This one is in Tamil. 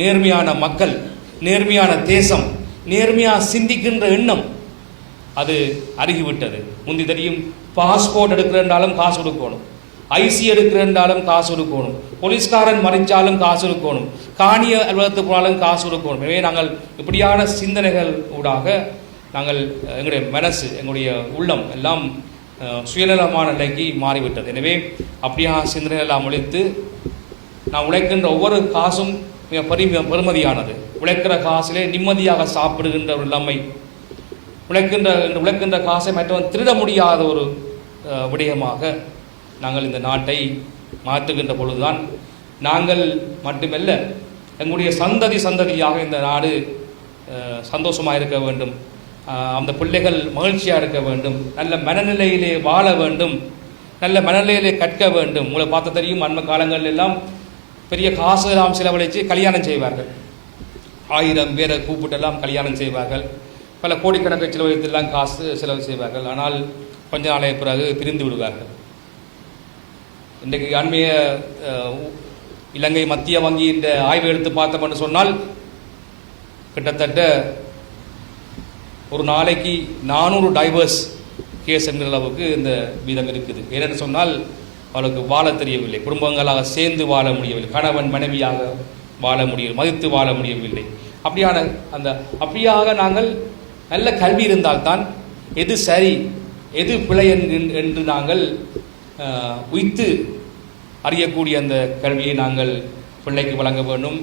நேர்மையான மக்கள், நேர்மையான தேசம், நேர்மையாக சிந்திக்கின்ற எண்ணம் அது அருகிவிட்டது. முந்தி தெரியும், பாஸ்போர்ட் எடுக்கிறேன்றாலும் காசு கொடுக்கணும், ஐசி எடுக்கிறேன்றாலும் காசு கொடுக்கணும், போலீஸ்காரன் மறைச்சாலும் காசு கொடுக்கணும், காணிய அலுவலகத்துக்கு போனாலும் காசு கொடுக்கணும். எனவே நாங்கள் இப்படியான சிந்தனைகள் ஊடாக நாங்கள் எங்களுடைய மனசு, எங்களுடைய உள்ளம் எல்லாம் சுயநலமான நிலைக்கு மாறிவிட்டது. எனவே அப்படியான சிந்தனை எல்லாம் ஒழித்து நான் உழைக்கின்ற ஒவ்வொரு காசும் மிக பெருமதியானது. உழைக்கிற காசிலே நிம்மதியாக சாப்பிடுகின்ற ஒரு நிலைமை, உழைக்கின்ற காசை மற்றவன் திருட முடியாத ஒரு விடயமாக நாங்கள் இந்த நாட்டை மாற்றுகின்ற பொழுதுதான் நாங்கள் மட்டுமல்ல, எங்களுடைய சந்ததியாக இந்த நாடு சந்தோஷமாக இருக்க வேண்டும், அந்த பிள்ளைகள் மகிழ்ச்சியாக இருக்க வேண்டும், நல்ல மனநிலையிலே வாழ வேண்டும், நல்ல மனநிலையிலே கற்க வேண்டும். உங்களை பார்த்து தெரியும், அண்மை காலங்கள் எல்லாம் பெரிய காசு எல்லாம் செலவழித்து கல்யாணம் செய்வார்கள். 1000 பேரை கூப்பிட்டெல்லாம் கல்யாணம் செய்வார்கள். பல கோடிக்கணக்கை செலவழித்தெல்லாம் காசு செலவு செய்வார்கள். ஆனால் கொஞ்ச நாளைய பிறகு பிரிந்து விடுவார்கள். இன்றைக்கு அண்மைய இலங்கை மத்திய வங்கியின் ஆய்வை எடுத்து பார்த்தோம் என்று சொன்னால் கிட்டத்தட்ட ஒரு நாளைக்கு 400 டைவர்ஸ் கேஸ் என்கிற அளவுக்கு இந்த வீதம் இருக்குது. ஏனென்று சொன்னால் அவளுக்கு வாழ தெரியவில்லை, குடும்பங்களாக சேர்ந்து வாழ முடியவில்லை, கணவன் மனைவியாக வாழ முடியவில்லை, மதித்து வாழ முடியவில்லை. அப்படியாக நாங்கள் நல்ல கல்வி இருந்தால்தான் எது சரி எது பிழை என்று நாங்கள் உய்த்து அறியக்கூடிய அந்த கல்வியை நாங்கள் பிள்ளைக்கு வழங்க வேண்டும்.